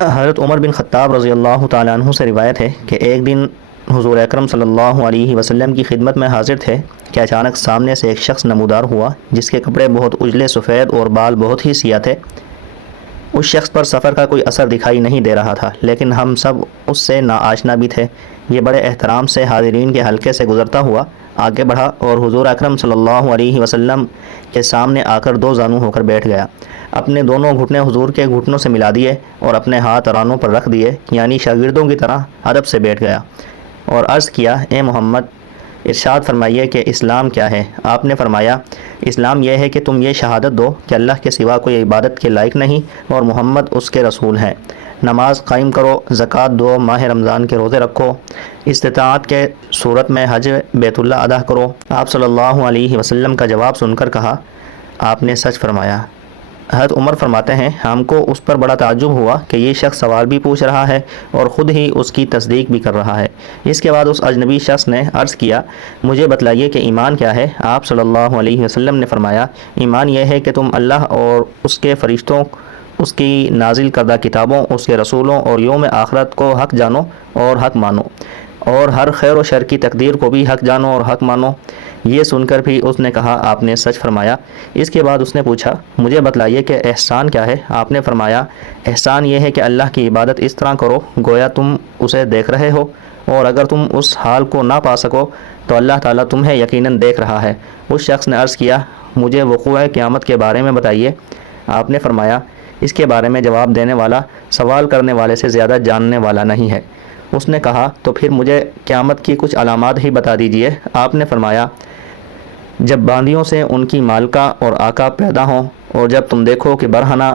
حضرت عمر بن خطاب رضی اللہ تعالیٰ عنہ سے روایت ہے کہ ایک دن حضور اکرم صلی اللہ علیہ وسلم کی خدمت میں حاضر تھے کہ اچانک سامنے سے ایک شخص نمودار ہوا جس کے کپڑے بہت اجلے سفید اور بال بہت ہی سیاہ تھے۔ اس شخص پر سفر کا کوئی اثر دکھائی نہیں دے رہا تھا، لیکن ہم سب اس سے ناآشنا بھی تھے۔ یہ بڑے احترام سے حاضرین کے حلقے سے گزرتا ہوا آگے بڑھا اور حضور اکرم صلی اللہ علیہ وسلم کے سامنے آ کر دو زانو ہو کر بیٹھ گیا۔ اپنے دونوں گھٹنے حضور کے گھٹنوں سے ملا دیے اور اپنے ہاتھ رانوں پر رکھ دیے، یعنی شاگردوں کی طرح ادب سے بیٹھ گیا اور عرض کیا، اے محمد، ارشاد فرمائیے کہ اسلام کیا ہے؟ آپ نے فرمایا، اسلام یہ ہے کہ تم یہ شہادت دو کہ اللہ کے سوا کوئی عبادت کے لائق نہیں اور محمد اس کے رسول ہیں، نماز قائم کرو، زکوٰۃ دو، ماہ رمضان کے روزے رکھو، استطاعت کے صورت میں حج بیت اللہ ادا کرو۔ آپ صلی اللہ علیہ وسلم کا جواب سن کر کہا، آپ نے سچ فرمایا۔ حضرت عمر فرماتے ہیں، ہم کو اس پر بڑا تعجب ہوا کہ یہ شخص سوال بھی پوچھ رہا ہے اور خود ہی اس کی تصدیق بھی کر رہا ہے۔ اس کے بعد اس اجنبی شخص نے عرض کیا، مجھے بتلائیے کہ ایمان کیا ہے؟ آپ صلی اللہ علیہ وسلم نے فرمایا، ایمان یہ ہے کہ تم اللہ اور اس کے فرشتوں، اس کی نازل کردہ کتابوں، اس کے رسولوں اور یوم آخرت کو حق جانو اور حق مانو، اور ہر خیر و شر کی تقدیر کو بھی حق جانو اور حق مانو۔ یہ سن کر بھی اس نے کہا، آپ نے سچ فرمایا۔ اس کے بعد اس نے پوچھا، مجھے بتلائیے کہ احسان کیا ہے؟ آپ نے فرمایا، احسان یہ ہے کہ اللہ کی عبادت اس طرح کرو گویا تم اسے دیکھ رہے ہو، اور اگر تم اس حال کو نہ پا سکو تو اللہ تعالیٰ تمہیں یقیناً دیکھ رہا ہے۔ اس شخص نے عرض کیا، مجھے وقوع قیامت کے بارے میں بتائیے۔ آپ نے فرمایا، اس کے بارے میں جواب دینے والا سوال کرنے والے سے زیادہ جاننے والا نہیں ہے۔ اس نے کہا، تو پھر مجھے قیامت کی کچھ علامات ہی بتا دیجیے۔ آپ نے فرمایا، جب باندیوں سے ان کی مالکہ اور آقا پیدا ہوں، اور جب تم دیکھو کہ برہنہ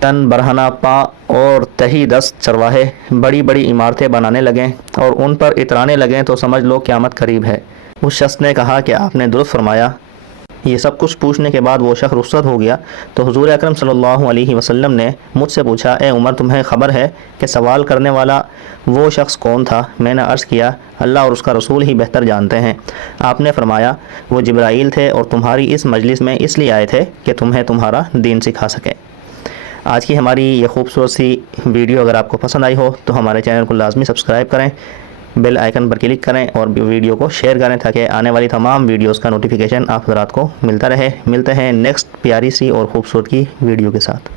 تن برہنہ پا اور تہی دست چرواہے بڑی بڑی عمارتیں بنانے لگیں اور ان پر اترانے لگیں تو سمجھ لو قیامت قریب ہے۔ اس شخص نے کہا کہ آپ نے درست فرمایا۔ یہ سب کچھ پوچھنے کے بعد وہ شخص رخصت ہو گیا تو حضور اکرم صلی اللہ علیہ وسلم نے مجھ سے پوچھا، اے عمر، تمہیں خبر ہے کہ سوال کرنے والا وہ شخص کون تھا؟ میں نے عرض کیا، اللہ اور اس کا رسول ہی بہتر جانتے ہیں۔ آپ نے فرمایا، وہ جبرائیل تھے اور تمہاری اس مجلس میں اس لیے آئے تھے کہ تمہیں تمہارا دین سکھا سکے۔ آج کی ہماری یہ خوبصورت سی ویڈیو اگر آپ کو پسند آئی ہو تو ہمارے چینل کو لازمی سبسکرائب کریں، بیل آئیکن پر کلک کریں اور ویڈیو کو شیئر کریں تاکہ آنے والی تمام ویڈیوز کا نوٹیفیکیشن آپ حضرات کو ملتا رہے۔ ملتے ہیں نیکسٹ پیاری سی اور خوبصورت کی ویڈیو کے ساتھ۔